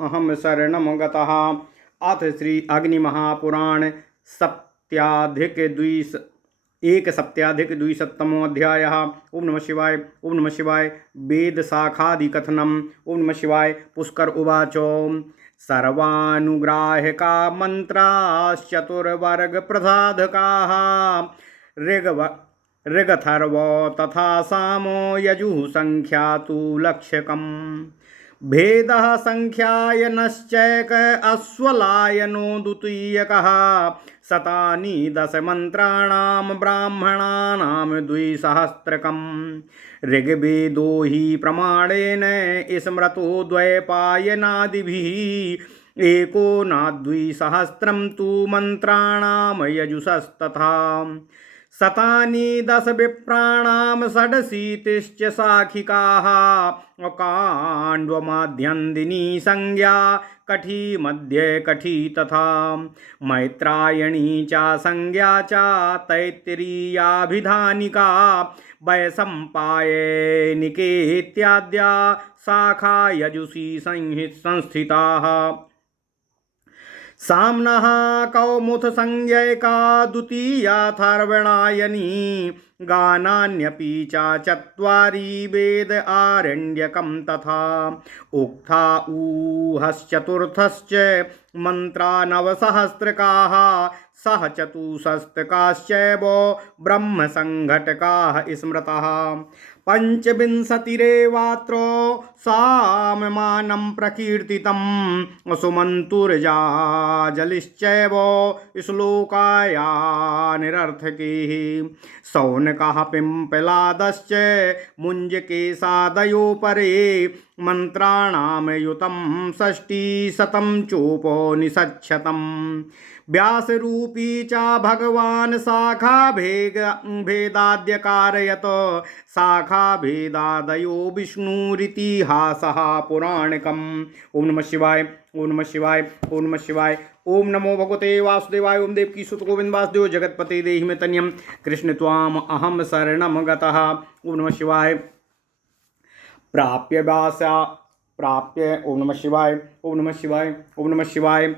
अहम शरणं गतः। अथ श्री अग्निमहापुराण एकसप्तधिक द्विशतमोऽध्यायः। ओम नमः शिवाय। ओम नमः शिवाय। वेद शाखादिकथनम्। ओम नमः शिवाय। पुष्कर उवाच सर्वानुग्राहका मन्त्राश्चतुर्वर्गप्रसाधकाः ऋगथर्व तथा सामो यजुः संख्या तु लक्ष्यकम्। भेदः संख्यायनश्चैक अश्वलायनो द्वितीयकः। शतानि दशमन्त्राणां ब्राह्मणानां द्विसहस्रकम्। ऋग्वेदो हि प्रमाणेन स्मृतो द्वैपायनादिभिः। एकोनाद्विसहस्रं तु मन्त्राणां यजुषस्तथा। शतानि दश विप्राणां षडशीतिश्च साखिकाः। काण्डवमाद्यन्दिनी संज्ञा कठी मध्ये कठी तथा। मैत्रायणी च संज्ञा च तैत्तिरीयाभिधानिका। वैशम्पायनिके इत्याद्या शाखा यजुषी संस्थिताः। साम्नः कौमुथ संज्ञैका द्वितीयाथर्वणायनी। गानान्यपि च चत्वारि वेद आरण्यकं तथा। उक्था ऊहश्चतुर्थश्च मन्त्रा नवसहस्रकाः। सह चतुष्षष्टकाश्चैव ब्रह्मसङ्घटकाः स्मृतः। पंचविंशतिरेवात्र साममानं प्रकीर्तितं। सुमन्तुर्जाजलिश्चैव श्लोकाया निरर्थके। शौनकः पिम्पलादश्च मुञ्जकेशादयो परे। मन्त्राणां युतं षष्टिशतं चोपनिषच्छतम्। व्यासरूपी च भगवान् शाखा भेदाद्य कारयत। शाखा भेदादयो विष्णुरितिहासः पुराणकम्। ओम नमः शिवाय। ओम नमः शिवाय। ओम नमः शिवाय। ओम नमो भगवते वासुदेवाय। ओम देवकी सुत गोविंद वासुदेव जगतपते देहि मे तन्यम कृष्ण त्वाम अहम शरणं गतः। ओम नमः शिवाय। प्राप्य ओम नमः शिवाय। ओम नमः शिवाय। ओम नमः शिवाय।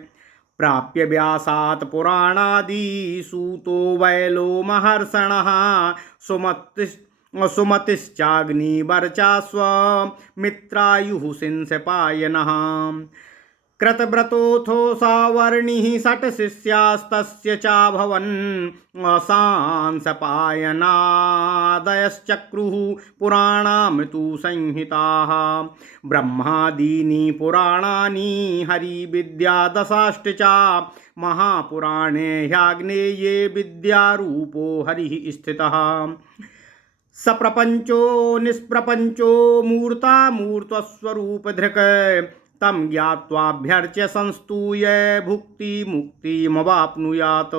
प्राप्य व्यासात् पुराणादि सूतो वैलो महर्षणः। सुमतिश्चाग्निवर्चास्व मित्रायुः शिंशपायनः। कृतव्रतोऽथो सावर्णिः षट् शिष्यास्तस्य चाभवन्। सांसपायनादयश्चक्रुः पुराणां तु संहिताः। ब्रह्मादीनि पुराणानि हरिविद्यादशाष्ट च। महापुराणे ह्याग्नेये विद्यारूपो हरिः स्थितः। सप्रपंचो निष्प्रपंचो मूर्तामूर्तस्वरूपधृक्। तं ज्ञात्वाभ्यर्च्य संस्तूय भुक्ति मुक्तिमवाप्नुयात्।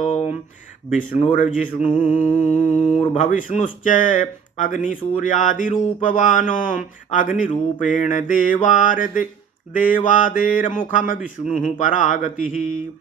विष्णुर्भविष्णुश्च अग्निसूर्यादिरूपवान्। अग्निरूपेण देवादेर्मुखं विष्णुः परागतिः।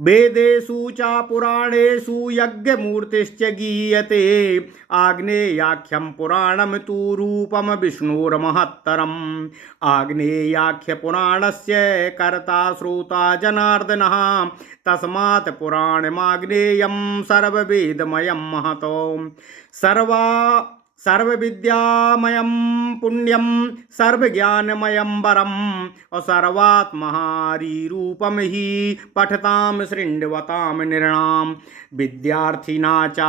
वेदेषु च पुराणेषु यज्ञमूर्तिश्च गीयते। आग्नेयाख्यं पुराणं तु रूपं विष्णोर्महत्तरम्। आग्नेयाख्यपुराणस्य कर्ता श्रोता जनार्दनः। तस्मात् पुराणमाग्नेयं सर्ववेदमयं महतो। सर्वविद्यामयं पुण्यं सर्वज्ञानमयं वरम्। सर्वात्महारिरूपं हि पठतां शृण्वतां नृणां। विद्यार्थिनां च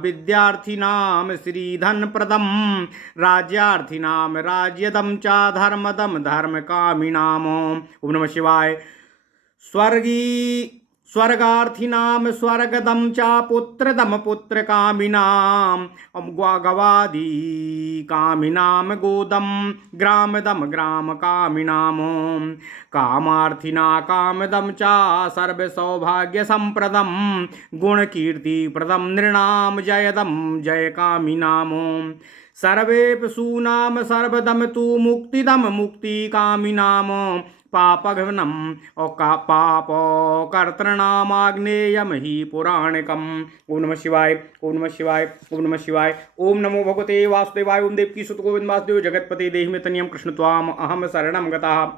विद्यार्थिनां श्रीधनप्रदं। राज्यार्थिनां राज्यदं च धर्मदं धर्मकामिनाम्। ओम नमः शिवाय। स्वर्गार्थिनां स्वर्गदं च पुत्रदं पुत्रकामिनां। गवादिकामिनां गोदं ग्रामदं ग्रामकामिनां। कामार्थिना कामदं च सर्वसौभाग्यसम्प्रदं। गुणकीर्तिप्रदं नृणां जयदं जयकामिनां। सर्वेऽप्सूनां सर्वदं तु मुक्तिदं मुक्तिकामिनां। पापघ्नम और का पाप कर्तृणामाग्नेयम ही पुराणिकम। ओम नमः शिवाय, ओम नमः शिवाय, ओम नमः शिवाय। ओम नमो भगवते वासुदेवाय। ओम देवकी सुत गोविंद वासुदेव जगतपते देहि में तनियम कृष्ण त्वाम अहम शरणम गतः।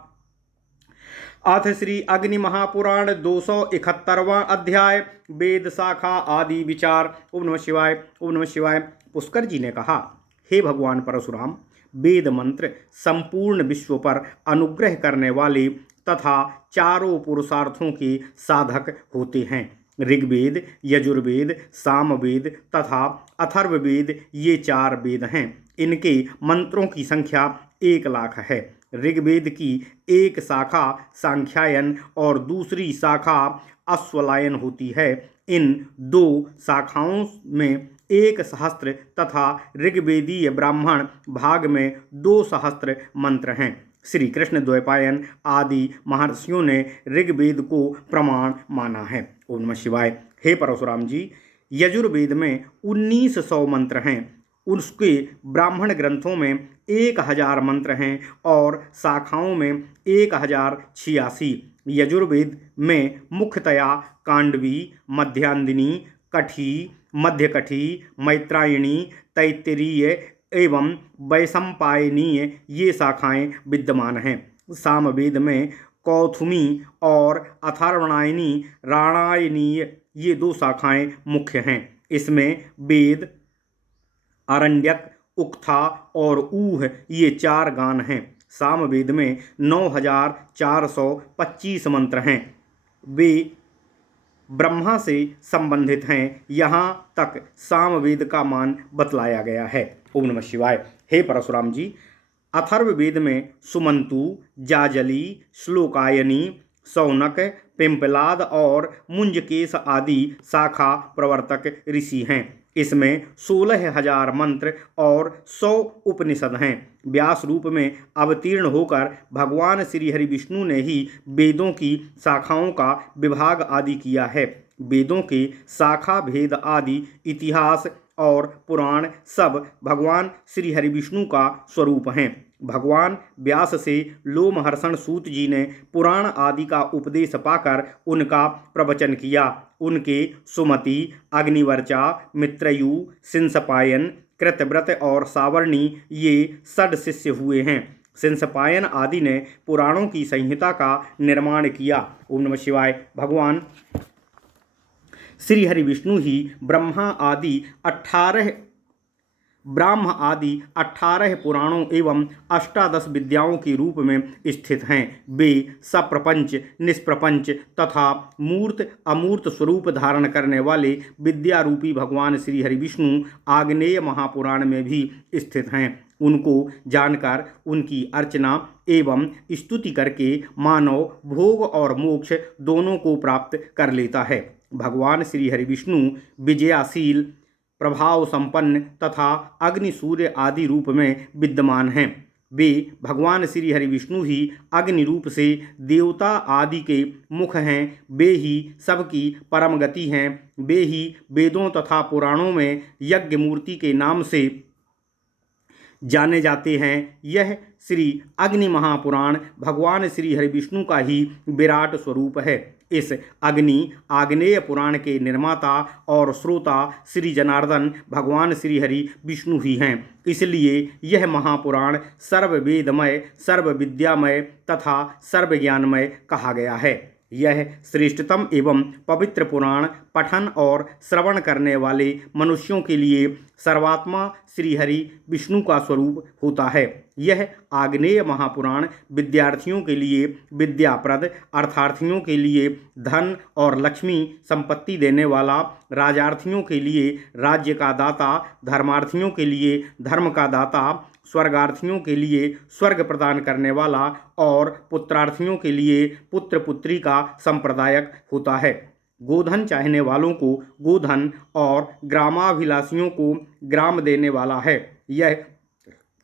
अथ श्री अग्नि महापुराण 271वां अध्याय वेद शाखा आदि विचार। ओम नमः शिवाय, ओम नमः शिवाय। पुष्कर जी ने कहा, हे भगवान परशुराम, वेद मंत्र संपूर्ण विश्व पर अनुग्रह करने वाले तथा चारों पुरुषार्थों के साधक होते हैं। ऋग्वेद, यजुर्वेद, सामवेद तथा अथर्ववेद ये 4 वेद हैं। इनके मंत्रों की संख्या 1,00,000 है। ऋग्वेद की एक शाखा सांख्यायन और दूसरी शाखा अश्वलायन होती है। इन 2 शाखाओं में 1 सहस्त्र तथा ऋग्वेदीय ब्राह्मण भाग में 2 सहस्त्र मंत्र हैं। श्री कृष्ण द्वैपायन आदि महर्षियों ने ऋग्वेद को प्रमाण माना है। ओम नमः शिवाय। हे परशुराम जी, यजुर्वेद में 1900 मंत्र हैं। उसके ब्राह्मण ग्रंथों में 1000 मंत्र हैं और शाखाओं में 1086। यजुर्वेद में मुख्यतया कांडवी, मध्यांदिनी, कठी, मध्यकठी, मैत्रायणी, तैत्तिरीय एवं वैशंपायनीय ये शाखाएं विद्यमान हैं। सामवेद में कौथुमी और अथर्वणायनी, राणायनीय ये 2 शाखाएं मुख्य हैं। इसमें वेद, आरण्यक, उक्था और ऊह ये 4 गान हैं। सामवेद में 9425 मंत्र हैं। वे ब्रह्मा से संबंधित हैं। यहाँ तक सामवेद का मान बतलाया गया है। ओम नमः शिवाय। हे परशुराम जी, अथर्ववेद में सुमंतु, जाजली, श्लोकायनी, शौनक, पिंपलाद और मुंजकेश आदि शाखा प्रवर्तक ऋषि हैं। इसमें 16,000 मंत्र और 100 उपनिषद हैं। व्यास रूप में अवतीर्ण होकर भगवान श्री हरि विष्णु ने ही वेदों की शाखाओं का विभाग आदि किया है। वेदों के शाखा भेद आदि इतिहास और पुराण सब भगवान श्री हरि विष्णु का स्वरूप हैं। भगवान व्यास से लोमहर्षण सूत जी ने पुराण आदि का उपदेश पाकर उनका प्रवचन किया। उनके सुमति, अग्निवर्चा, मित्रयु, सिंसपायन, कृतव्रत और सावर्णी ये 6 शिष्य हुए हैं। सिंसपायन आदि ने पुराणों की संहिता का निर्माण किया। ओम नमः शिवाय। भगवान श्री हरि विष्णु ही ब्रह्म आदि 18 पुराणों एवं 18 विद्याओं के रूप में स्थित हैं। वे सप्रपंच, निष्प्रपंच तथा मूर्त अमूर्त स्वरूप धारण करने वाले विद्या रूपी भगवान श्री हरि विष्णु आग्नेय महापुराण में भी स्थित हैं। उनको जानकर उनकी अर्चना एवं स्तुति करके मानव भोग और मोक्ष दोनों को प्राप्त कर लेता है। भगवान श्री हरि विष्णु विजयाशील, प्रभाव संपन्न तथा अग्नि, सूर्य आदि रूप में विद्यमान हैं। वे भगवान श्री हरि विष्णु ही अग्नि रूप से देवता आदि के मुख हैं। वे ही सबकी परम गति हैं। वे ही वेदों तथा पुराणों में यज्ञ मूर्ति के नाम से जाने जाते हैं। यह श्री अग्नि महापुराण भगवान श्री हरि विष्णु का ही विराट स्वरूप है। इस अग्नि आग्नेय पुराण के निर्माता और श्रोता श्री जनार्दन भगवान श्री हरि विष्णु ही हैं। इसलिए यह महापुराण सर्ववेदमय, सर्वविद्यामय तथा सर्वज्ञानमय कहा गया है। यह श्रेष्ठतम एवं पवित्र पुराण पठन और श्रवण करने वाले मनुष्यों के लिए सर्वात्मा श्री हरि विष्णु का स्वरूप होता है। यह आग्नेय महापुराण विद्यार्थियों के लिए विद्याप्रद, अर्थार्थियों के लिए धन और लक्ष्मी संपत्ति देने वाला, राजार्थियों के लिए राज्य का दाता, धर्मार्थियों के लिए धर्म का दाता, स्वर्गार्थियों के लिए स्वर्ग प्रदान करने वाला और पुत्रार्थियों के लिए पुत्र पुत्री का संप्रदायक होता है। गोधन चाहने वालों को गोधन और ग्रामाभिलाषियों को ग्राम देने वाला है। यह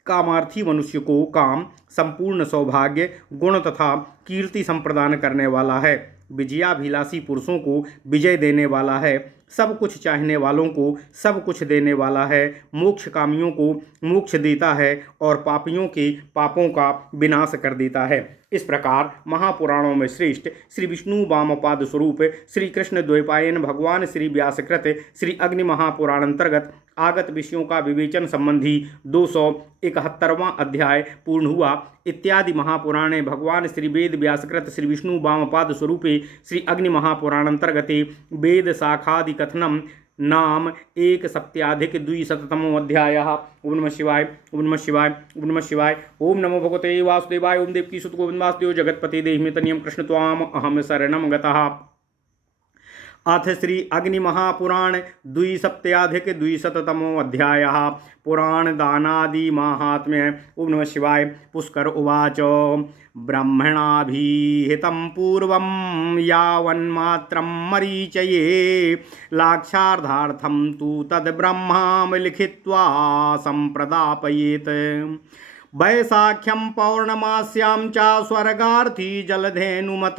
कामार्थी मनुष्य को काम, संपूर्ण सौभाग्य, गुण तथा कीर्ति संप्रदान करने वाला है। विजयाभिलाषी पुरुषों को विजय देने वाला है सब कुछ चाहने वालों को सब कुछ देने वाला है, मोक्ष कामियों को मोक्ष देता है और पापियों के पापों का विनाश कर देता है। इस प्रकार महापुराणों में श्रेष्ठ श्री विष्णु वामपाद स्वरूप श्री कृष्ण द्वैपायन भगवान श्री व्यासकृत श्री अग्नि महापुराण अंतर्गत आगत विषयों का विवेचन संबंधी 271वां अध्याय पूर्ण हुआ। इत्यादि महापुराणे भगवान श्री वेद व्यासकृत श्री विष्णु वामपाद स्वरूपे श्री अग्नि महापुराण अंतर्गते वेद शाखादि कथनम नाम एक सप्त्याधिक द्विशततमो अध्यायः। ओम नमः शिवाय ओम नमः शिवाय ओम नमः शिवाय। ओम नमो भगवते वासुदेवाय। ओम देवकी सुत गोविंद वासुदेव जगतपते देहिमितनियम कृष्ण त्वाम अहम शरणम गतः। अथ श्री अग्नि महापुराण द्विसप्त्याधिक द्विशततमो अध्यायः। पुराण दानादि माहात्म्य। ओम नमः शिवाय। पुष्कर उवाच ब्रह्मणाभिहितं पूर्वं यावन्मात्रं मरीचये लाक्षार्धार्थं तु तद्ब्रह्मां लिखित्वा सम्प्रदापयेत्। वैशाख्यं पौर्णमास्यां च स्वर्गार्थी जलधेनुमत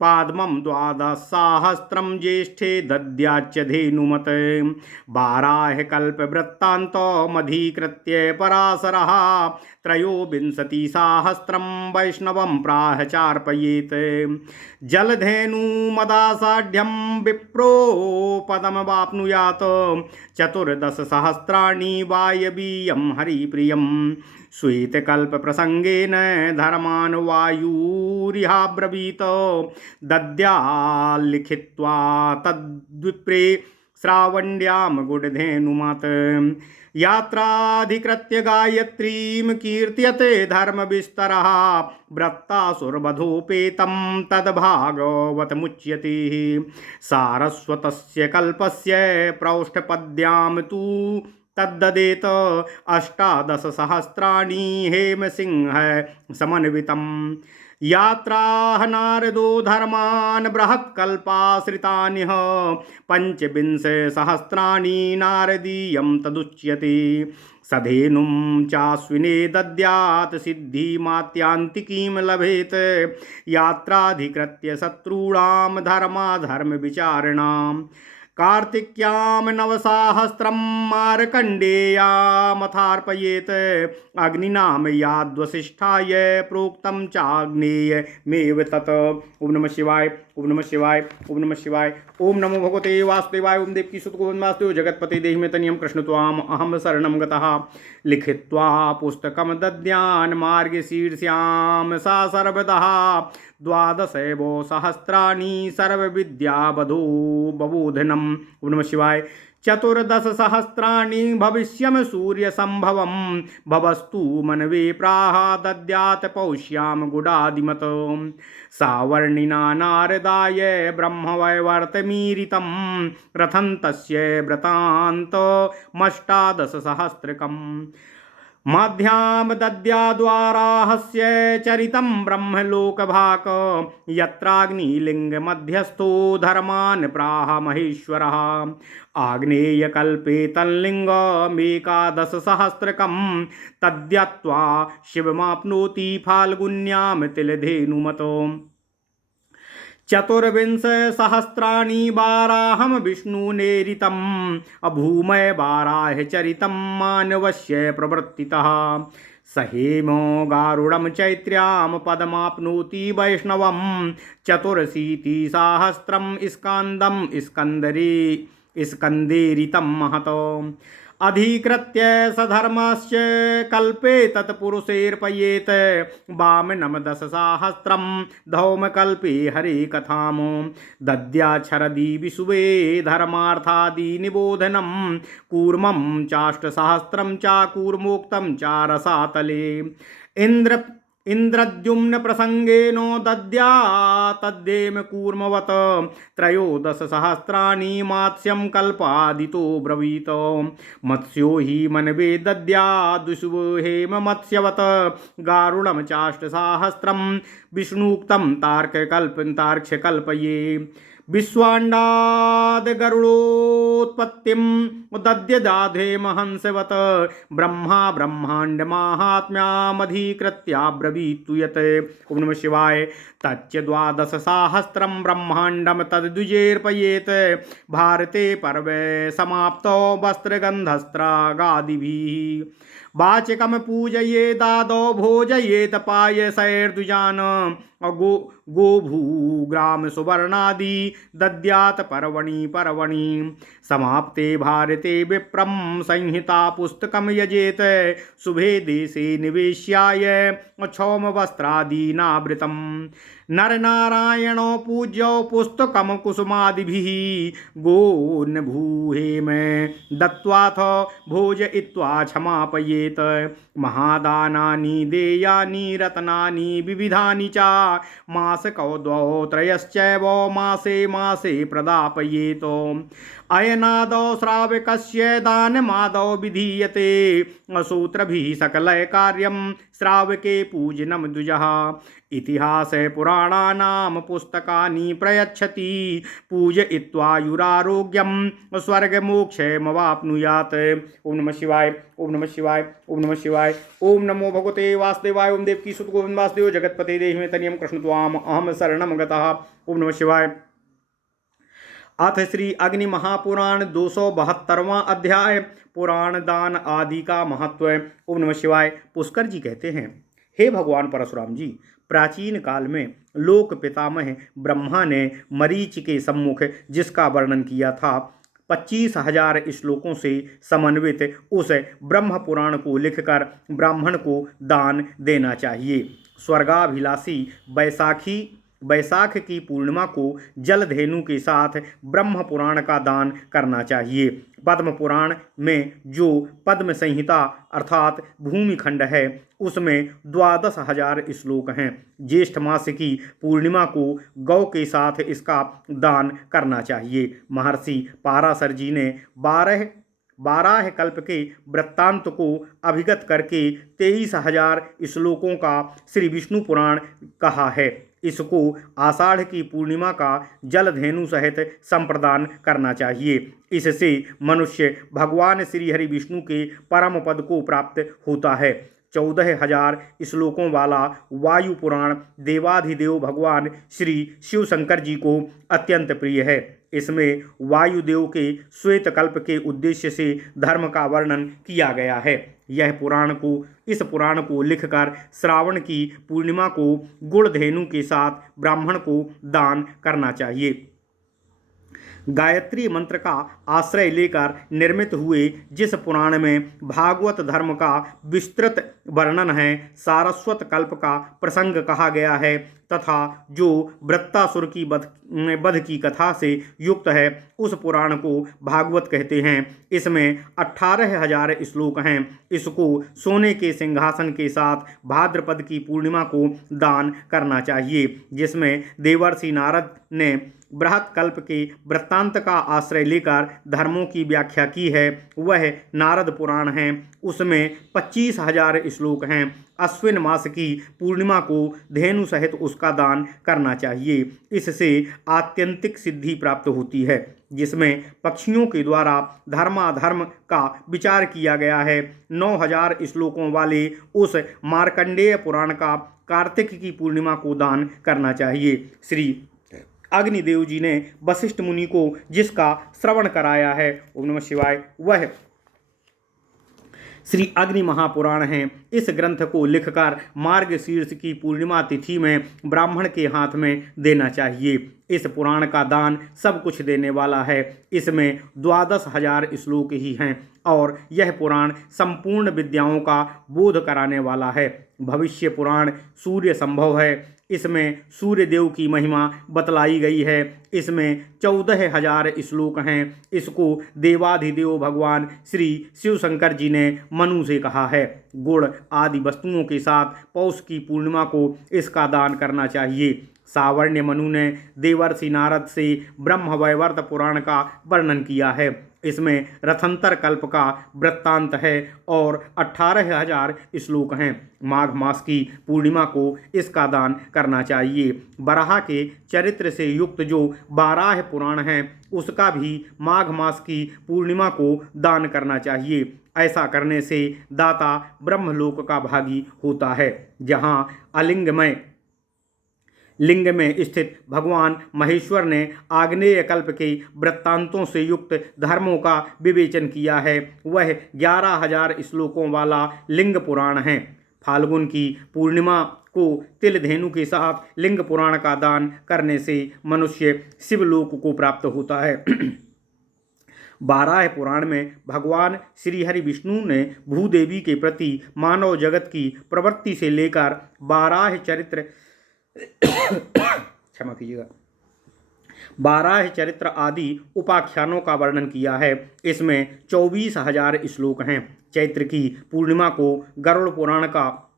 पाद्मं 12,000 ज्येष्ठे दद्याच्च धेनुमत। वाराहकल्पवृत्तान्तमधिकृत्य पराशरः 23,000 वैष्णवं प्राह चार्पयेत्। जलधेनुमदासाढ्यं विप्रो पदमवाप्नुयात् 14,000 वायवीयं हरिप्रियम्। श्वेतकल्पप्रसंगेन धर्मान् वायुरिहाब्रवीत दद्याल्लिखित्वा तद्विप्रे श्रावण्यां गुडधेनुमत। यात्राधिकृत्य गायत्रीं कीर्त्यते धर्मविस्तरः वृत्तासुरवधोपेतं तद्भागवतमुच्यते। सारस्वतस्य कल्पस्य प्रौष्ठपद्यां तु तद्ददेत 18,000 हेमसिंह समन्वितम्। यात्राह नारदो धर्मान् बृहत्कल्पाश्रितानिह 25,000 नारदीयं तदुच्यते। सधेनुं चाश्विने दद्यात् सिद्धिमात्यान्तिकीं लभेत। यात्राधिकृत्य शत्रूणां धर्माधर्मविचारिणाम्। कार्तिक्यां 9,000 मार्कण्डेयामथार्पयेत्। अग्निनाम याद्वसिष्ठाय प्रोक्तं चाग्नेयमेव तत्। ओम नमः शिवाय ओम नमः शिवाय ओम नमः शिवाय। ओम नमो भगवते वासुदेवाय। ओम देवकी सुत गोविंद वासुदेव जगतपते देहिमितनियं कृष्ण त्वाम अहम शरणं गतः। लिखित्वा पुस्तकं दद्यान् मार्गशीर्ष्यां सा सर्वदः 12,000 सर्वविद्यावधो बबोधनम्। ओम नमः शिवाय। 14,000 भविष्यं सूर्यसंभवं भवस्तु मनवे प्राह दद्यात् पौष्यां गुडादिमत। सावर्णिना नारदाय ब्रह्मवैवर्तमीरितं रथं तस्य व्रतान्तमष्टादशसहस्रकम्। माध्यां दद्याद्वाराहस्य चरितं ब्रह्मलोकभाक यत्राग्निलिङ्गमध्यस्थो धर्मान् प्राह महेश्वरः। आग्नेयकल्पे तल्लिङ्गमेकादशसहस्रकं तद्यत्वा शिवमाप्नोति फाल्गुन्यां तिलधेनुमतो। 24,000 वाराहं विष्णुनेरितम् अभूमय वाराह चरितं मानवस्य प्रवर्तितः। सहेमो गारुडं चैत्र्यां पदमाप्नोति वैष्णवं 84,000 स्कन्दं स्कन्देरितं महतो। अधिकृत्य सधर्मश्च कल्पे तत्पुरुषेर्पयेत् वामनं 10,000 धौमकल्पे हरे कथामो। दद्याच्छरदि विशुवे धर्मार्थादि निबोधनं कूर्मं चाष्टसहस्रं चाकूर्मोक्तं चारसातले। इन्द्रद्युम्न प्रसंगेनो दद्या तद्देम कूर्मवत 13,000 मात्स्यं कल्पादितो ब्रवीत। मत्स्यो हि मनवे दद्याद्विशुव हेम मत्स्यवत गारुडं चाष्टसहस्रं विष्णुक्तं तार्क्ष्यकल्पये। विश्वाण्डाद् गरुडोत्पत्तिं दद्यदाधे महंसवत् ब्रह्मा ब्रह्माण्डमाहात्म्यामधिकृत्याब्रवीतु यत्। ओम नमः शिवाय। तच्च 12,000 ब्रह्माण्डं तद्द्विजेर्पयेत् भारते पर्वे समाप्तो वस्त्रगन्धस्त्रागादिभिः। वाचकम पूजयेदादौ भोजयेत पायसैर्द्विजान् गोभूग्राम सुवर्णादि दद्यात् पर्वणि पर्वणि। समाप्ते भारते विप्रं संहिता पुस्तकं यजेत शुभे देशे निवेश्याय क्षौमवस्त्रादीनावृतम्। नरनारायणो पूज्यो पुस्तकं कुसुमादिभिः गोन्भूहेम दत्त्वाथ भोजयित्वा क्षमापयेत्। महादानानि देयानि रत्नानि विविधानि च मासकौ द्वौ त्रयश्चैव मासे मासे प्रदापयेत्। अयनादौ श्रावकस्य दानमादौ विधीयते सूत्रभिः सकलय कार्यं श्रावके पूजनं द्विजः। इतिहास पुराणानां पुस्तकानि प्रयच्छति पूजयित्वायुरारोग्यं स्वर्गमोक्षमवाप्नुयात्। ओम नमः शिवाय। ओम नमः शिवाय। ओम नमः शिवाय। ओम नमो भगवते वासुदेवाय। ओम देवकी सुत गोविंद वासुदेव जगतपते देहि मे तनियं कृष्ण त्वाम अहम शरणं गतः। ओम नमः शिवाय। अथ श्री अग्नि महापुराण 272वां अध्याय पुराण दान आदि का महत्व। ओम नमः शिवाय। पुष्कर जी कहते हैं, हे भगवान परशुराम जी, प्राचीन काल में लोक पितामह ब्रह्मा ने मरीचि के सम्मुख जिसका वर्णन किया था 25,000 श्लोकों से समन्वित उस ब्रह्म पुराण को लिखकर ब्राह्मण को दान देना चाहिए। स्वर्गाभिलाषी बैसाख की पूर्णिमा को जलधेनु के साथ ब्रह्म पुराण का दान करना चाहिए। पद्म पुराण में जो पद्म संहिता अर्थात भूमिखंड है उसमें 12,000 श्लोक हैं। ज्येष्ठ मास की पूर्णिमा को गौ के साथ इसका दान करना चाहिए। महर्षि पाराशर जी ने 12 कल्प के वृत्तांत को अभिगत करके 23,000 श्लोकों का श्री विष्णु पुराण कहा है। इसको आषाढ़ की पूर्णिमा का जलधेनु सहित संप्रदान करना चाहिए। इससे मनुष्य भगवान श्री हरि विष्णु के परम पद को प्राप्त होता है। 14,000 श्लोकों वाला वायु पुराण देवाधिदेव भगवान श्री शिव शंकर जी को अत्यंत प्रिय है। इसमें वायुदेव के श्वेत कल्प के उद्देश्य से धर्म का वर्णन किया गया है। इस पुराण को लिखकर श्रावण की पूर्णिमा को गुड़धेनु के साथ ब्राह्मण को दान करना चाहिए। गायत्री मंत्र का आश्रय लेकर निर्मित हुए जिस पुराण में भागवत धर्म का विस्तृत वर्णन है, सारस्वत कल्प का प्रसंग कहा गया है तथा जो वृत्तासुर की वध की कथा से युक्त है, उस पुराण को भागवत कहते हैं। इसमें 18,000 श्लोक हैं। इसको सोने के सिंहासन के साथ भाद्रपद की पूर्णिमा को दान करना चाहिए। जिसमें देवर्षि नारद ने बृहत कल्प के वृत्तांत का आश्रय लेकर धर्मों की व्याख्या की है, वह नारद पुराण है। उसमें 25,000 श्लोक हैं। अश्विन मास की पूर्णिमा को धेनु सहित उसका दान करना चाहिए। इससे आत्यंतिक सिद्धि प्राप्त होती है। जिसमें पक्षियों के द्वारा धर्माधर्म का विचार किया गया है। 9,000 श्लोकों वाले उस मार्कंडेय पुराण का कार्तिक की पूर्णिमा को दान करना चाहिए। श्री अग्निदेव जी ने वशिष्ठ मुनि को जिसका श्रवण कराया है, ओम नमः शिवाय, वह श्री अग्नि महापुराण है। इस ग्रंथ को लिखकर मार्गशीर्ष की पूर्णिमा तिथि में ब्राह्मण के हाथ में देना चाहिए। इस पुराण का दान सब कुछ देने वाला है। इसमें 12,000 श्लोक ही हैं और यह पुराण संपूर्ण विद्याओं का बोध कराने वाला है। भविष्य पुराण सूर्य संभव है। इसमें सूर्य देव की महिमा बतलाई गई है। इसमें 14,000 श्लोक हैं। इसको देवाधिदेव भगवान श्री शिव शंकर जी ने मनु से कहा है। गुड़ आदि वस्तुओं के साथ पौष की पूर्णिमा को इसका दान करना चाहिए। सावर्ण्य मनु ने देवर्षि नारद से ब्रह्म वैवर्त पुराण का वर्णन किया है। इसमें रथंतर कल्प का वृत्तांत है और 18,000 श्लोक हैं। माघ मास की पूर्णिमा को इसका दान करना चाहिए। बराह के चरित्र से युक्त जो 12 पुराण हैं उसका भी माघ मास की पूर्णिमा को दान करना चाहिए। ऐसा करने से दाता ब्रह्मलोक का भागी होता है। जहाँ लिंग में स्थित भगवान महेश्वर ने आग्नेय कल्प के वृत्तांतों से युक्त धर्मों का विवेचन किया है, वह 11,000 श्लोकों वाला लिंग पुराण है। फाल्गुन की पूर्णिमा को तिल धेनु के साथ लिंग पुराण का दान करने से मनुष्य शिवलोक को प्राप्त होता है। 12 पुराण में भगवान श्री हरि विष्णु ने भूदेवी के प्रति मानव जगत की प्रवृत्ति से लेकर 12 चरित्र क्षमा कीजिएगा 12 चरित्र आदि उपाख्यानों का वर्णन किया है। इसमें 24,000 श्लोक हैं। चैत्र की पूर्णिमा को गरुड़ पुराण का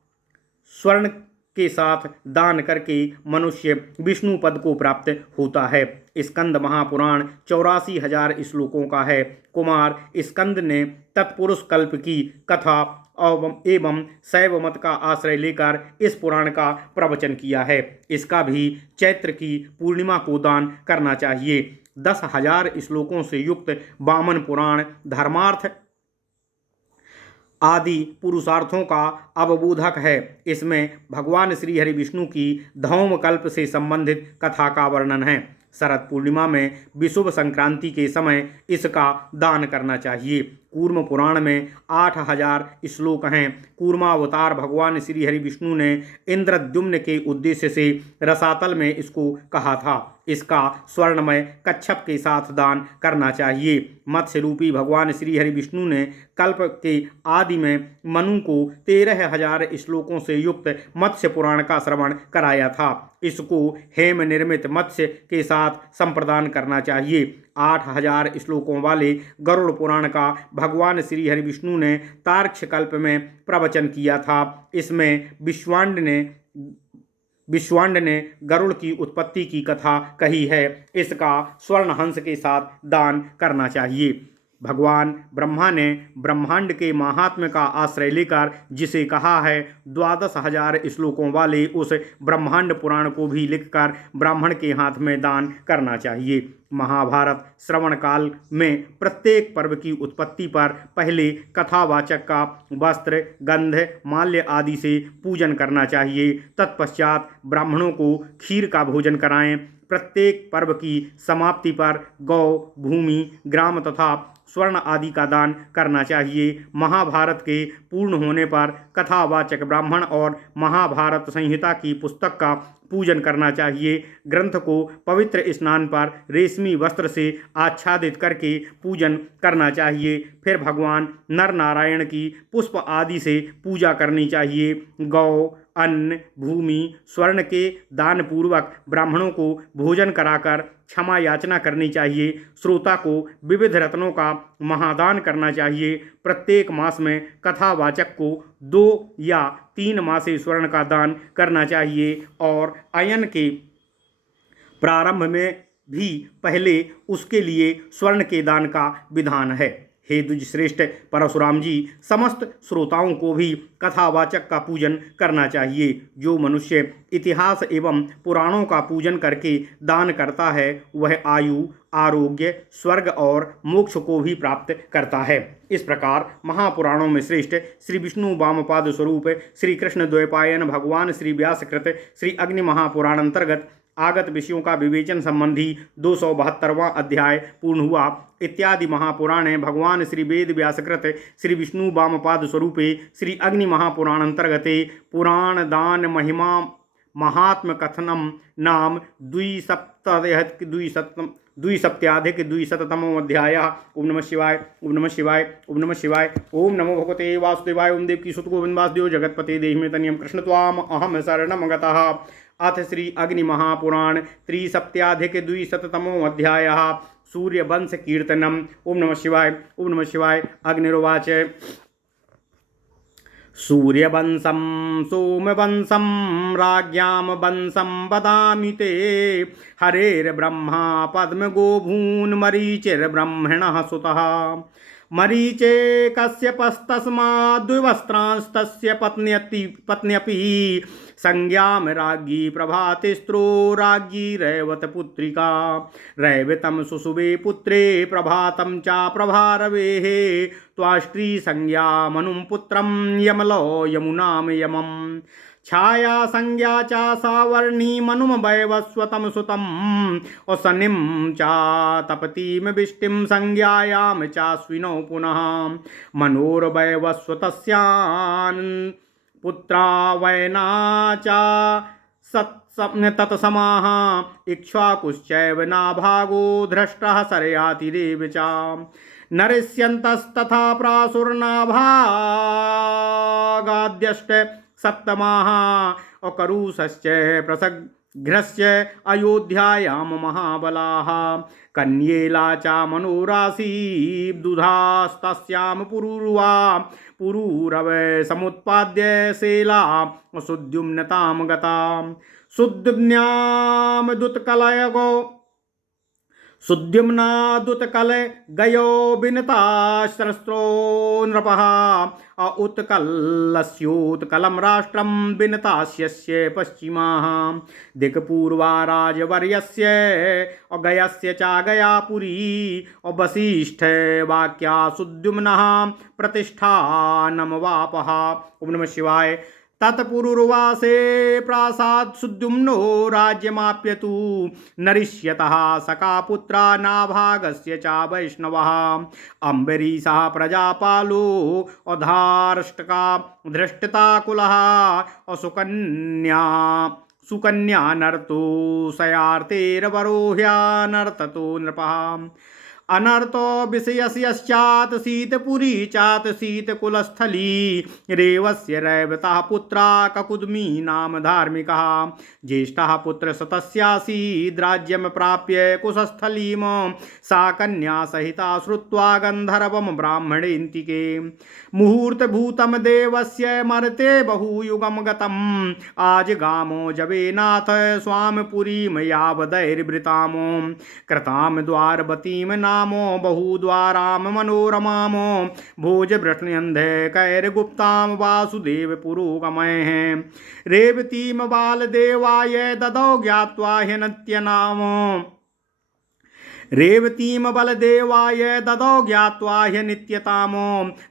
स्वर्ण के साथ दान करके मनुष्य विष्णु पद को प्राप्त होता है। स्कंद महापुराण 84,000 श्लोकों का है। कुमार स्कंद ने तत्पुरुष कल्प की कथा एवं शैव मत का आश्रय लेकर इस पुराण का प्रवचन किया है। इसका भी चैत्र की पूर्णिमा को दान करना चाहिए। 10,000 श्लोकों से युक्त वामन पुराण धर्मार्थ आदि पुरुषार्थों का अवबोधक है। इसमें भगवान श्री हरि विष्णु की धौम कल्प से संबंधित कथा का वर्णन है। शरद पूर्णिमा में विशुभ संक्रांति के समय इसका दान करना चाहिए। कूर्म पुराण में 8,000 श्लोक हैं। कूर्मावतार भगवान श्री हरि विष्णु ने इंद्रद्युम्न के उद्देश्य से रसातल में इसको कहा था। इसका स्वर्णमय कच्छप के साथ दान करना चाहिए। मत्स्य रूपी भगवान श्री हरि विष्णु ने कल्प के आदि में मनु को 13,000 श्लोकों से युक्त मत्स्य पुराण का श्रवण कराया था। इसको हेम निर्मित मत्स्य के साथ संप्रदान करना चाहिए। 8,000 श्लोकों वाले गरुड़ पुराण का भगवान श्री हरि विष्णु ने तार्क्ष कल्प में प्रवचन किया था। इसमें विश्वांड ने गरुड़ की उत्पत्ति की कथा कही है। इसका स्वर्ण हंस के साथ दान करना चाहिए। भगवान ब्रह्मा ने ब्रह्मांड के महात्म्य का आश्रय लेकर जिसे कहा है 12,000 श्लोकों वाले उस ब्रह्मांड पुराण को भी लिखकर ब्राह्मण के हाथ में दान करना चाहिए। महाभारत श्रवण काल में प्रत्येक पर्व की उत्पत्ति पर पहले कथावाचक का वस्त्र, गंध, माल्य आदि से पूजन करना चाहिए। तत्पश्चात ब्राह्मणों को खीर का भोजन कराएं। प्रत्येक पर्व की समाप्ति पर गौ, भूमि, ग्राम तथा स्वर्ण आदि का दान करना चाहिए। महाभारत के पूर्ण होने पर कथावाचक ब्राह्मण और महाभारत संहिता की पुस्तक का पूजन करना चाहिए। ग्रंथ को पवित्र स्नान पर रेशमी वस्त्र से आच्छादित करके पूजन करना चाहिए। फिर भगवान नर नारायण की पुष्प आदि से पूजा करनी चाहिए। गौ, अन्न, भूमि, स्वर्ण के दान पूर्वक ब्राह्मणों को भोजन कराकर क्षमा याचना करनी चाहिए। श्रोता को विविध रत्नों का महादान करना चाहिए। प्रत्येक मास में कथावाचक को 2 या 3 मासे स्वर्ण का दान करना चाहिए और अयन के प्रारंभ में भी पहले उसके लिए स्वर्ण के दान का विधान है। हे द्विजश्रेष्ठ परशुराम जी, समस्त श्रोताओं को भी कथावाचक का पूजन करना चाहिए। जो मनुष्य इतिहास एवं पुराणों का पूजन करके दान करता है वह आयु, आरोग्य, स्वर्ग और मोक्ष को भी प्राप्त करता है। इस प्रकार महापुराणों में श्रेष्ठ श्री विष्णु वामपाद स्वरूप श्री कृष्ण द्वैपायन भगवान श्री व्यासकृत श्री अग्नि महापुराण अंतर्गत आगत विषयों का विवेचन संबंधी 272वां अध्याय पूर्ण हुआ। इत्यादि महापुराणे भगवान श्री वेद व्यासकृत श्री विष्णु वामपाद स्वरूपे श्री अग्नि महापुराण अंतर्गते पुराण दान महिमा महात्म कथनम नाम द्विसप्त्याधिक-द्विशततमो अध्यायः। ओम नमः शिवाय, ओम नमः शिवाय, ओम नमः शिवाय। ओम नमो भगवते वासुदेवाय। ओम देवकी सुत गोविंद वासुदेव जगतपते देहि मे तनियम कृष्ण त्वाम अहम शरणम गतः। अथ श्री अग्नि महापुराण 3सप्त्याधिक-द्विशततमो अध्यायः। सूर्यवंश कीर्तनम। ओम नमः शिवाय, ओम नमः शिवाय। अग्निरुवाच सूर्यवंशं सोमवंशं राज्ञां वंशं वदामि ते हरेर्ब्रह्मा पद्मगोभून्मरीचिर्ब्रह्मणः सुतः मरीचे कश्यपस्तस्माद्विवस्त्रांस्तस्य पत्न्यपि संज्ञां राज्ञी प्रभातिस्त्रो राज्ञी रैवतपुत्रिका रैवतं सुषुवे पुत्रे प्रभातं च प्रभारवेः त्वाष्ट्री संज्ञामनुं पुत्रं यमलो यमुनां यमम् छाया संज्ञा च सावर्णी मनुम वैवस्वतं सुतं औसनिं च तपतीं विष्टिं संज्ञायां चाश्विनौ पुनः मनोर्वैवस्वतस्यान् पुत्रा वैना च तत्समाः इक्ष्वाकुश्चैव नाभागो धृष्टः सरयातिरेव च नरिष्यन्तस्तथा प्रासुर्नाभागाद्यष्ट सप्तमाः अकरुषश्च प्रसघ्रश्च अयोध्यायां महाबलाः कन्येला च मनोराशी दुधास्तस्यां पुरुर्वा पुरुरवै समुत्पाद्य शेला सुद्युम्नतां गतां सुद्युम्न्यां दुत्कलयगो सुद्युम्नादुत्कल गयो विनताश्रस्त्रो नृपः उत्कलस्योत्कलं राष्ट्रं विनतास्यस्य पश्चिमाः दिक्पूर्वा राजवर्यस्य अगयस्य च गयापुरी वसिष्ठ वाक्या सुद्युम्नः प्रतिष्ठानमवापः। ओम नमः शिवाय। तत्पुरुर्वासे प्रासाद सुद्युम्नो राज्यमाप्यतु नरिष्यतः सका पुत्रा नाभागस्य च वैष्णवः अम्बरीषः प्रजापालो अधार्ष्टका धृष्टताकुलः असुकन्या सुकन्या नर्तो शयार्तेरवरोह्यानर्ततो नृपः अनर्थो विषयस्यात् शीतपुरी चात शीतकुलस्थली रेवस्य रैवतः पुत्रा ककुद्मी नाम धार्मिकः ज्येष्ठः पुत्र तस्यासीद् राज्यं प्राप्य कुशस्थलीं सा कन्या सहिता श्रुत्वा गन्धर्वं ब्राह्मणेन्तिके मुहूर्तभूतं देवस्य मर्ते बहुयुगं गतम् आजगामो जवेनाथ स्वामपुरीं यावदैर्वृतामो कृतां द्वारवतीं नामो बहुद्वारां मनोरमां भोजभृष्ण्यन्धकैर्गुप्तां वासुदेव पुरोगमैः रेवतीं बालदेवाय ददौ ज्ञात्वा ह्यनत्यनामो रेवतीं बलदेवाय ददौ ज्ञात्वा ह्यनित्यतामो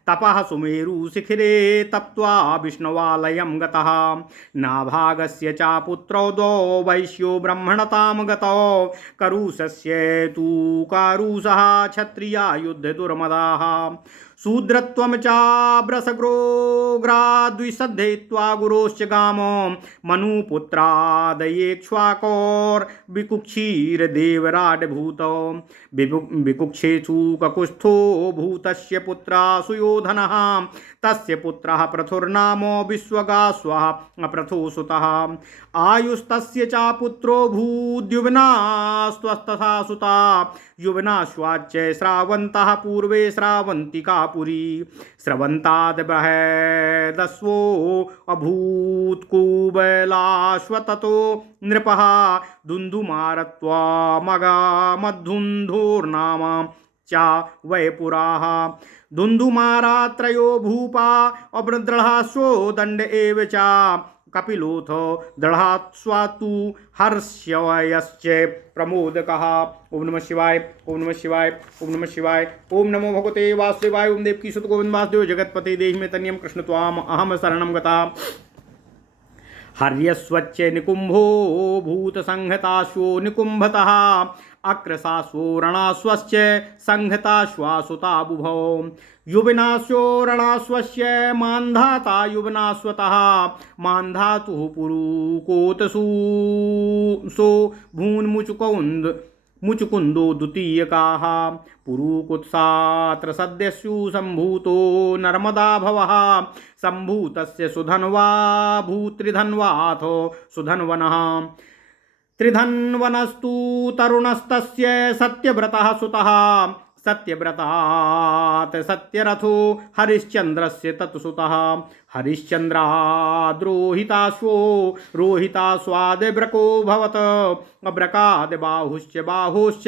तपः सुमेरुशिखिरे तप्त्वा विष्णवालयं गतः नाभागस्य च पुत्रौ द्वौ वैश्यो ब्रह्मणतां गतौ करुषस्य तु कारुषः क्षत्रिया युद्धदुर्मदाः शूद्रत्वं चाभ्रसग्रोग्राद्विसद्धेत्वा गुरोश्च गामो मनुपुत्रादयेक्ष्वाकोर्विकुक्षीरदेवराड्भूतौ विकुक्षेषु ककुस्थो भूतस्य पुत्रा सुयोधनः तस्य पुत्रः पृथुर्नामो विश्वगास्वः प्रथुसुतः आयुस्तस्य च पुत्रो भूद्युम्नास्त्वस्तथा सुता युम्नाश्वाच्च श्रावन्तः पूर्वे श्रावन्तिका पुरी स्रवन्ताद् बृहदस्वो अभूत् कुबलाश्वततो नृपः दुन्दुमारत्वा मगामद्धुन्धोर्नाम च वैपुराः दुन्दुमारात्रयो भूपा अभृद्रहास्वो दण्ड एव च कपिलोथ दृढास्वातु हर्ष्यश्च प्रमोदकः। ओम नमः शिवाय। ओम नमः शिवाय। ओम नमः शिवाय। ओम नमो भगवते वासुदेवाय। ओम देवकी सुत गोविंद वासुदेव जगतपते देहि मे तन्यं कृष्ण त्वाम अहम शरणं गता हर्यस्वच्च निकुंभो भूतसंहताश्वो निकुंभतः अक्रसाश्वो रणाश्वश्च संहताश्वासुता बुभौ युवनाश्वो रणाश्वस्य मान्धाता युवनाश्वतः मान्धातुः पुरुकोतसु सो मुचुकुंदो द्वितीयकाः पुरुकुत्सात्र सद्यस्यु सम्भूतो नर्मदा भवः सम्भूतस्य सुधन्वा भूत्रिधन्वाथो सुधन्वनः त्रिधन्वनस्तु तरुणस्तस्य सत्यव्रतः सुतः सत्यव्रतात् सत्यरथो हरिश्चन्द्रस्य तत्सुतः हरिश्चन्द्राद्रोहिताश्वो रोहिताश्वाद्ब्रको भवत अब्रकाद् बाहुश्च बाहोश्च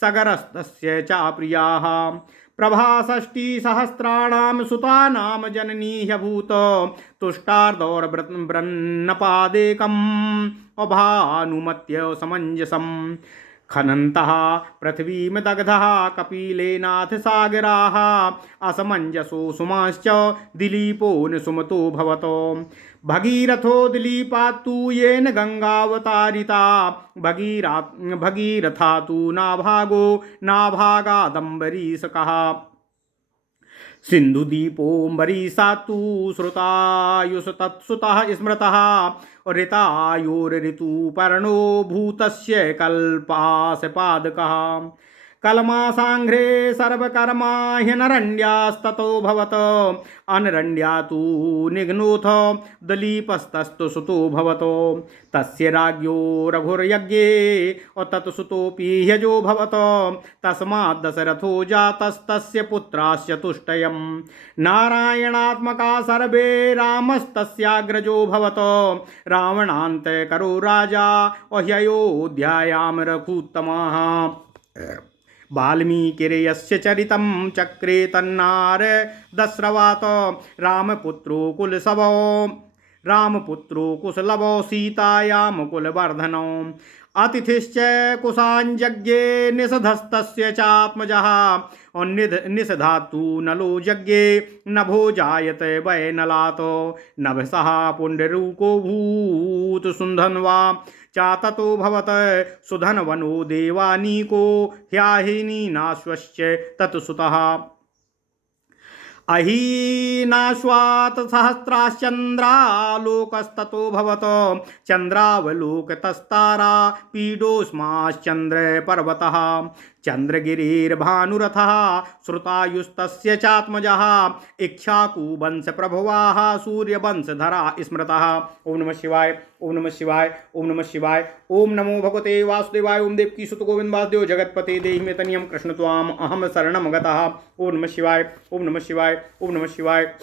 सगरस्तस्य च प्रियाः प्रभाषष्टिसहस्राणां सुतानां जननी ह्यभूत तुष्टार्धौर्ब्रन्नपादेकम् अभानुमत्य समञ्जसम् खनन्तः पृथ्वीं दग्धः कपिलेनाथ सागराः असमञ्जसो सुमाश्च दिलीपो न सुमतो भवतो भगीरथो दिलीपात्तु येन गंगावतारिता भगीरथा तु नाभागो नाभागादम्बरीशकः सिन्धुदीपोऽम्बरीशात्तु श्रुतायुस्तत्सुतः स्मृतः ऋतायोर्ऋतुपर्णो भूतस्य कल्पासपादकः कलमासाङ्घ्रे सर्वकर्मा ह्यनरण्यास्ततो भवत अनरण्या तु निघ्नोऽथ दलीपस्तस्तु सुतो भवतो तस्य राज्ञो रघुर्यज्ञे तत्सुतोऽपि ह्यजो भवत तस्मात् दशरथो जातस्तस्य पुत्राश्च तुष्टयम् नारायणात्मका सर्वे रामस्तस्याग्रजो भवत रावणान्तकरो राजा ह्ययोध्यायां रघुत्तमः वाल्मीकिर्यस्य चरितं चक्रे तन्नार दस्रवात रामपुत्रो कुशलवो सीतायां कुलवर्धनौ अतिथिश्च कुशाञ्जज्ञे निषधस्तस्य चात्मजः निषधातु नलो यज्ञे नभो जायते वैनलातो नभसः पुण्डरूको भूत सुन्धन्वा चाततो भवत सुधनवनो देवानीको ह्याहिनीनाश्वश्च तत्सुतः अहीनाश्वात् सहस्राश्चन्द्रालोकस्ततो भवत चन्द्रावलोकतस्तारा पीडोष्माश्चन्द्र पर्वतः चन्द्रगिरिर्भानुरथः श्रुतायुस्तस्य चात्मजः इक्ष्वाकुवंशप्रभवाः सूर्यवंशधरा स्मृतः। ओम नमः शिवाय, ओम नमः शिवाय, ओम नमः शिवाय। ओम नमो भगवते वासुदेवाय। ओम देवकी सुत गोविंद वासुदेव जगतपते देहि मे तनियं कृष्ण त्वाम अहम शरणं गतः। ओम नमः शिवाय, ओम नमः शिवाय, ओम नमः शिवाय।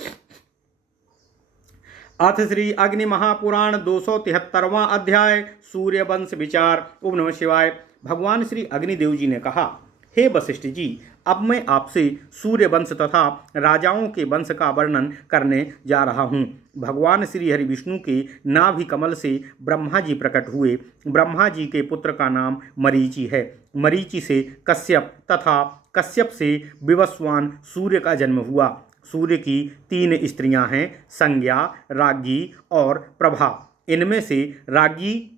अथ श्री अग्नि महापुराण 273वां अध्याय सूर्यवंश विचार। ओम नमः शिवाय। भगवान श्री अग्निदेव जी ने कहा, हे वशिष्ठ जी, अब मैं आपसे सूर्य वंश तथा राजाओं के वंश का वर्णन करने जा रहा हूँ। भगवान श्री हरि विष्णु के नाभि कमल से ब्रह्मा जी प्रकट हुए। ब्रह्मा जी के पुत्र का नाम मरीचि है। मरीचि से कश्यप तथा कश्यप से विवस्वान सूर्य का जन्म हुआ। सूर्य की 3 स्त्रियां हैं, संज्ञा, राज्ञी और प्रभा। इनमें से राज्ञी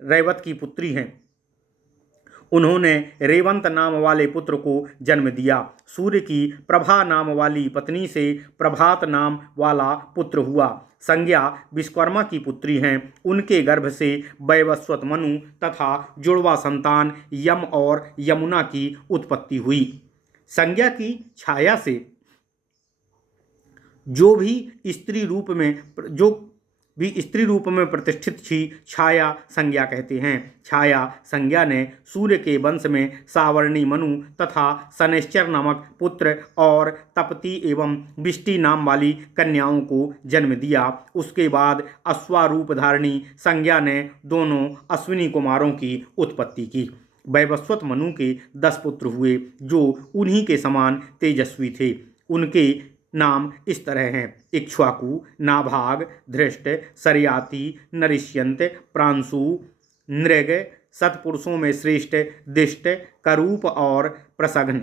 रैवत की पुत्री हैं। उन्होंने रेवंत नाम वाले पुत्र को जन्म दिया। सूर्य की प्रभा नाम वाली पत्नी से प्रभात नाम वाला पुत्र हुआ। संज्ञा विश्वकर्मा की पुत्री हैं। उनके गर्भ से वैवस्वत मनु तथा जुड़वा संतान यम और यमुना की उत्पत्ति हुई। संज्ञा की छाया से जो भी स्त्री रूप में प्रतिष्ठित थी, छाया संज्ञा कहते हैं। छाया संज्ञा ने सूर्य के वंश में सावर्णी मनु तथा शनैश्चर नामक पुत्र और तपती एवं विष्टि नाम वाली कन्याओं को जन्म दिया। उसके बाद अश्वारूप धारणी संज्ञा ने दोनों अश्विनी कुमारों की उत्पत्ति की। वैवस्वत मनु के 10 पुत्र हुए जो उन्हीं के समान तेजस्वी थे। उनके नाम इस तरह हैं: इक्ष्वाकु, नाभाग, धृष्ट, सरयाति, नरिष्यंत, प्रांशु, नृग, सत्पुरुषों में श्रेष्ठ, दिष्ट, करूप और प्रसघ्न।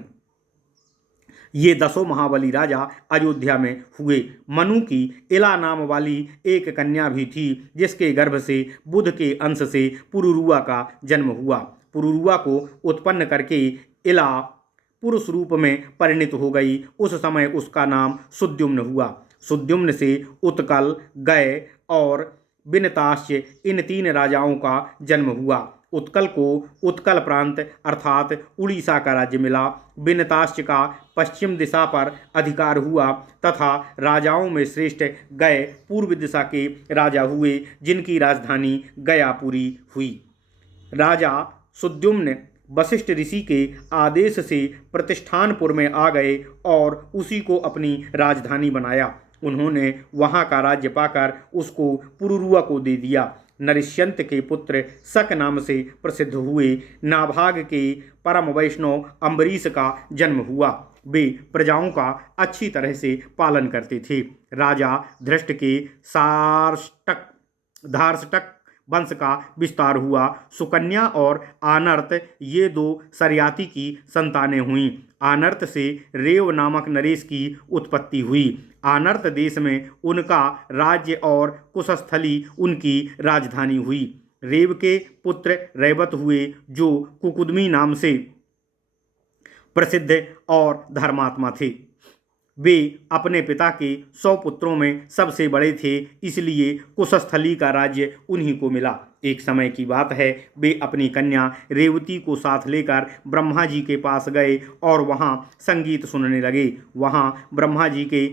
ये 10 महाबली राजा अयोध्या में हुए। मनु की इला नाम वाली एक कन्या भी थी, जिसके गर्भ से बुध के अंश से पुरुरुआ का जन्म हुआ। पुरुरुआ को उत्पन्न करके इला पुरुष रूप में परिणित हो गई। उस समय उसका नाम सुद्युम्न हुआ। सुद्युम्न से उत्कल, गय और विनताश्च इन 3 राजाओं का जन्म हुआ। उत्कल को उत्कल प्रांत अर्थात उड़ीसा का राज्य मिला। विनताश्च का पश्चिम दिशा पर अधिकार हुआ तथा राजाओं में श्रेष्ठ गय पूर्व दिशा के राजा हुए, जिनकी राजधानी गयापुरी हुई। राजा सुद्युम्न वशिष्ठ ऋषि के आदेश से प्रतिष्ठानपुर में आ गए और उसी को अपनी राजधानी बनाया। उन्होंने वहाँ का राज्य पाकर उसको पुरुरुआ को दे दिया। नरिष्यंत के पुत्र शक नाम से प्रसिद्ध हुए। नाभाग के परम वैष्णव अम्बरीश का जन्म हुआ। वे प्रजाओं का अच्छी तरह से पालन करते थे। राजा धृष्ट के धार्ष्टक वंश का विस्तार हुआ। सुकन्या और आनर्त ये दो सरयाती की संतानें हुईं। आनर्त से रेव नामक नरेश की उत्पत्ति हुई। आनर्त देश में उनका राज्य और कुशस्थली उनकी राजधानी हुई। रेव के पुत्र रैवत हुए जो कुकुदमी नाम से प्रसिद्ध और धर्मात्मा थे। वे अपने पिता के 100 पुत्रों में सबसे बड़े थे, इसलिए कुशस्थली का राज्य उन्हीं को मिला। एक समय की बात है, वे अपनी कन्या रेवती को साथ लेकर ब्रह्मा जी के पास गए और वहाँ संगीत सुनने लगे। वहाँ ब्रह्मा जी के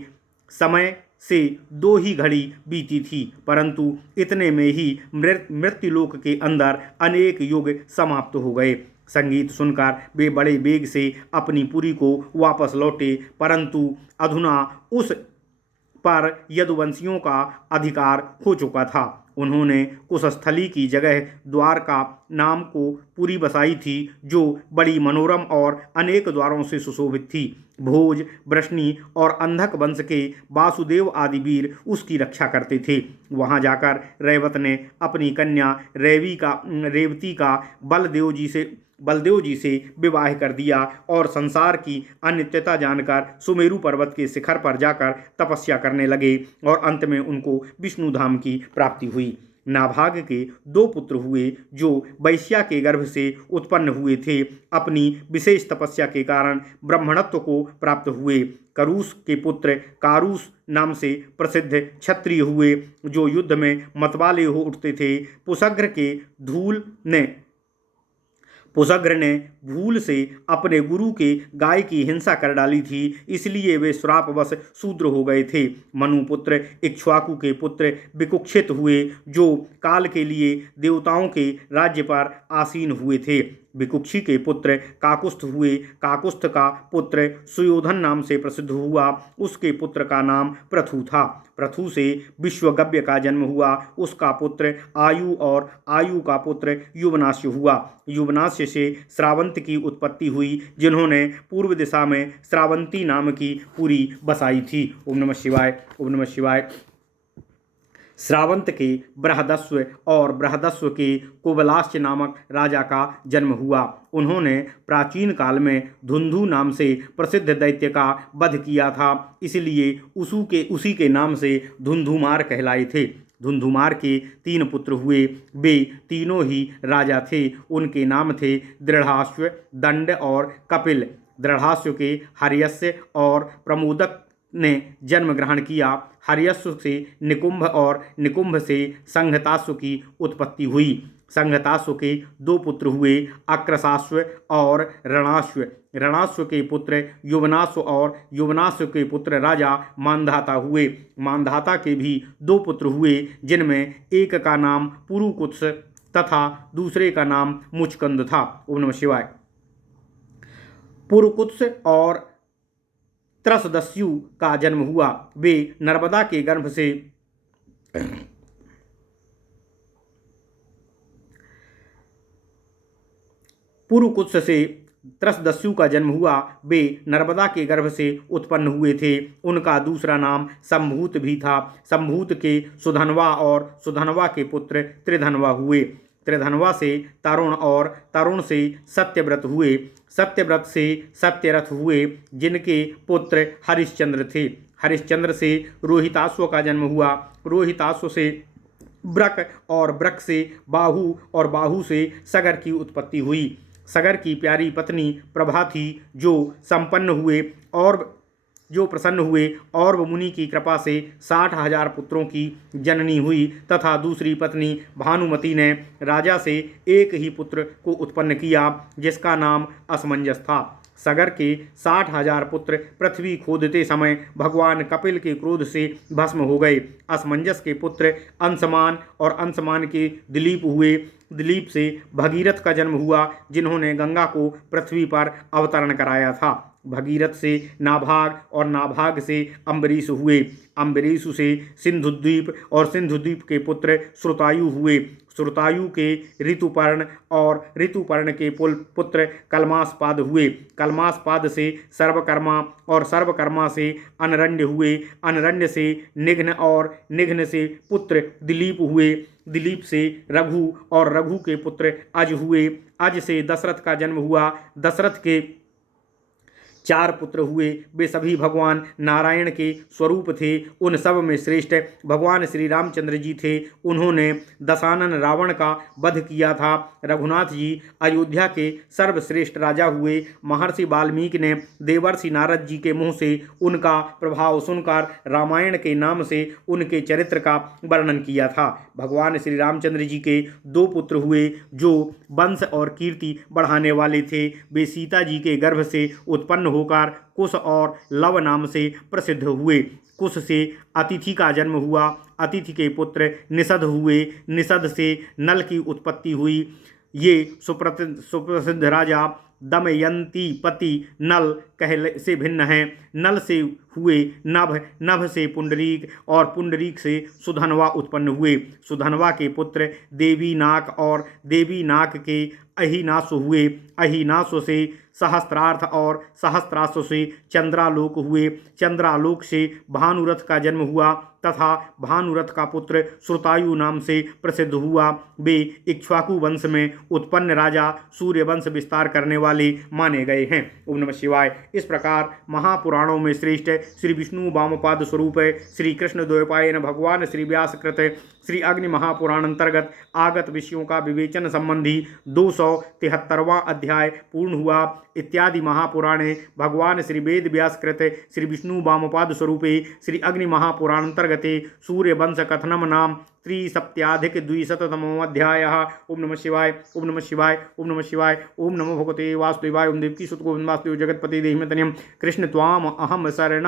समय से 2 ही घड़ी बीती थी, परंतु इतने में ही मृत्युलोक के अंदर अनेक युग समाप्त हो गए। संगीत सुनकर वे बड़े वेग से अपनी पुरी को वापस लौटे, परंतु अधुना उस पर यदुवंशियों का अधिकार हो चुका था। उन्होंने कुशस्थली की जगह द्वारका नाम को पुरी बसाई थी, जो बड़ी मनोरम और अनेक द्वारों से सुशोभित थी। भोज, वृष्णि और अंधक वंश के वासुदेव आदि वीर उसकी रक्षा करते थे। वहां जाकर रैवत ने अपनी कन्या रेवती का बलदेव जी से विवाह कर दिया और संसार की अनित्यता जानकर सुमेरु पर्वत के शिखर पर जाकर तपस्या करने लगे और अंत में उनको विष्णु धाम की प्राप्ति हुई। नाभाग के 2 पुत्र हुए जो वैश्या के गर्भ से उत्पन्न हुए थे। अपनी विशेष तपस्या के कारण ब्राह्मणत्व को प्राप्त हुए। करूस के पुत्र कारूस नाम से प्रसिद्ध क्षत्रिय हुए जो युद्ध में मतवाले हो उठते थे। पुसग्र ने भूल से अपने गुरु के गाय की हिंसा कर डाली थी, इसलिए वे श्रापवश शूद्र हो गए थे। मनुपुत्र इक्ष्वाकु के पुत्र विकुक्षित हुए जो काल के लिए देवताओं के राज्य पर आसीन हुए थे। विकुक्षी के पुत्र काकुस्थ हुए। काकुस्थ का पुत्र सुयोधन नाम से प्रसिद्ध हुआ। उसके पुत्र का नाम पृथु था। पृथु से विश्वगव्य का जन्म हुआ। उसका पुत्र आयु और आयु का पुत्र युवनाश्य हुआ। युवनाश्य से श्रावंत की उत्पत्ति हुई, जिन्होंने पूर्व दिशा में श्रावंती नाम की पुरी बसाई थी। ओम नमः शिवाय, ओम नमः शिवाय। श्रावंत के बृहदस्व और बृहदस्व के कुबलाश्च नामक राजा का जन्म हुआ। उन्होंने प्राचीन काल में धुंधु नाम से प्रसिद्ध दैत्य का वध किया था, इसलिए उसी के नाम से धुंधुमार कहलाए थे। धुंधुमार के 3 पुत्र हुए। वे तीनों ही राजा थे। उनके नाम थे दृढ़ाश्व, दंड और कपिल। दृढ़ाश्व के हर्यस्य और प्रमोदक ने जन्म ग्रहण किया। हर्यश्व से निकुंभ और निकुंभ से संघताश्व की उत्पत्ति हुई। संघताश्व के 2 पुत्र हुए, अक्रसाश्व और रणाश्व। रणाश्व के पुत्र युवनाश्व और युवनाश्व के पुत्र राजा मांधाता हुए। मांधाता के भी 2 पुत्र हुए, जिनमें एक का नाम पुरुकुत्स तथा दूसरे का नाम मुचकंद था। ओम नमः शिवाय। पुरुकुत्स और त्रसदस्यु का जन्म हुआ। वे नर्मदा के गर्भ से पुरुकुत्स से त्रसदस्यु का जन्म हुआ। वे नर्मदा के गर्भ से उत्पन्न हुए थे। उनका दूसरा नाम संभूत भी था। संभूत के सुधनवा और सुधनवा के पुत्र त्रिधनवा हुए। त्रिधनवा से तरुण और तरुण से सत्यव्रत हुए। सत्यव्रत से सत्यरथ हुए, जिनके पुत्र हरिश्चंद्र थे। हरिश्चंद्र से रोहिताश्व का जन्म हुआ। रोहिताश्व से ब्रक और ब्रक से बाहु और बाहु से सगर की उत्पत्ति हुई। सगर की प्यारी पत्नी प्रभा थी, जो प्रसन्न हुए और वो मुनि की कृपा से 60,000 पुत्रों की जननी हुई तथा दूसरी पत्नी भानुमति ने राजा से एक ही पुत्र को उत्पन्न किया, जिसका नाम असमंजस था। सगर के 60,000 पुत्र पृथ्वी खोदते समय भगवान कपिल के क्रोध से भस्म हो गए। असमंजस के पुत्र अंशमान और अंशमान के दिलीप हुए। दिलीप से भगीरथ का जन्म हुआ, जिन्होंने गंगा को पृथ्वी पर अवतरण कराया था। भगीरथ से नाभाग और नाभाग से अम्बरीश हुए। अम्बरीश से सिंधुद्वीप और सिंधुद्वीप के पुत्र श्रुतायु हुए। श्रुतायु के ऋतुपर्ण और ऋतुपर्ण के पुत्र कलमासपाद हुए। कलमासपाद से सर्वकर्मा और सर्वकर्मा से अनरण्य हुए। अनरण्य से निघ्न और निघ्न से पुत्र दिलीप हुए। दिलीप से रघु और रघु के पुत्र अज हुए। अज से दशरथ का जन्म हुआ। दशरथ के 4 पुत्र हुए। वे सभी भगवान नारायण के स्वरूप थे। उन सब में श्रेष्ठ भगवान श्री रामचंद्र जी थे। उन्होंने दशानन रावण का वध किया था। रघुनाथ जी अयोध्या के सर्वश्रेष्ठ राजा हुए। महर्षि वाल्मीकि ने देवर्षि नारद जी के मुँह से उनका प्रभाव सुनकर रामायण के नाम से उनके चरित्र का वर्णन किया था। भगवान श्री रामचंद्र जी के 2 पुत्र हुए जो वंश और कीर्ति बढ़ाने वाले थे। वे सीता जी के गर्भ से उत्पन्न होकर कुश और लव नाम से प्रसिद्ध हुए। कुश से अतिथि का जन्म हुआ। अतिथि के पुत्र निषद हुए। निषद से नल की उत्पत्ति हुई। ये सुप्रसिद्ध राजा दमयंती पति नल कहले से भिन्न हैं। नल से हुए नभ, नभ से पुंडरीक और पुंडरीक से सुधनवा उत्पन्न हुए। सुधनवा के पुत्र देवीनाक और देवीनाक के अहिनाश हुए। अहिनाश से सहस्त्रार्थ और सहस्त्रार्थ से चंद्रालोक हुए। चंद्रालोक से भानुरथ का जन्म हुआ तथा भानुरथ का पुत्र श्रुतायु नाम से प्रसिद्ध हुआ। वे इक्ष्वाकु वंश में उत्पन्न राजा सूर्य वंश विस्तार करने वाले माने गए हैं। ओम नमः शिवाय। इस प्रकार महापुराणों में श्रेष्ठ श्री विष्णु वामपाद स्वरूप श्री कृष्ण द्वैपायन भगवान श्री व्यास कृत श्री अग्नि महापुराण अंतर्गत आगत विषयों का विवेचन संबंधी 273वां अध्याय पूर्ण हुआ। इत्यादि महापुराणे भगवान श्री वेद व्यास कृत श्री विष्णु वामपाद स्वरूपे श्री अग्नि महापुराण अंतर्गते सूर्य वंश कथनम नाम 370-200तमोऽध्यायः। ओम नमः शिवाय। ओम नमः शिवाय। ओम नमः शिवाय। ओम नमो भगवते वासुदेवाय। ओम देवकी सुत गोविंद वासुदेव जगतपति देहिमेतनियम कृष्ण त्वाम अहम शरणं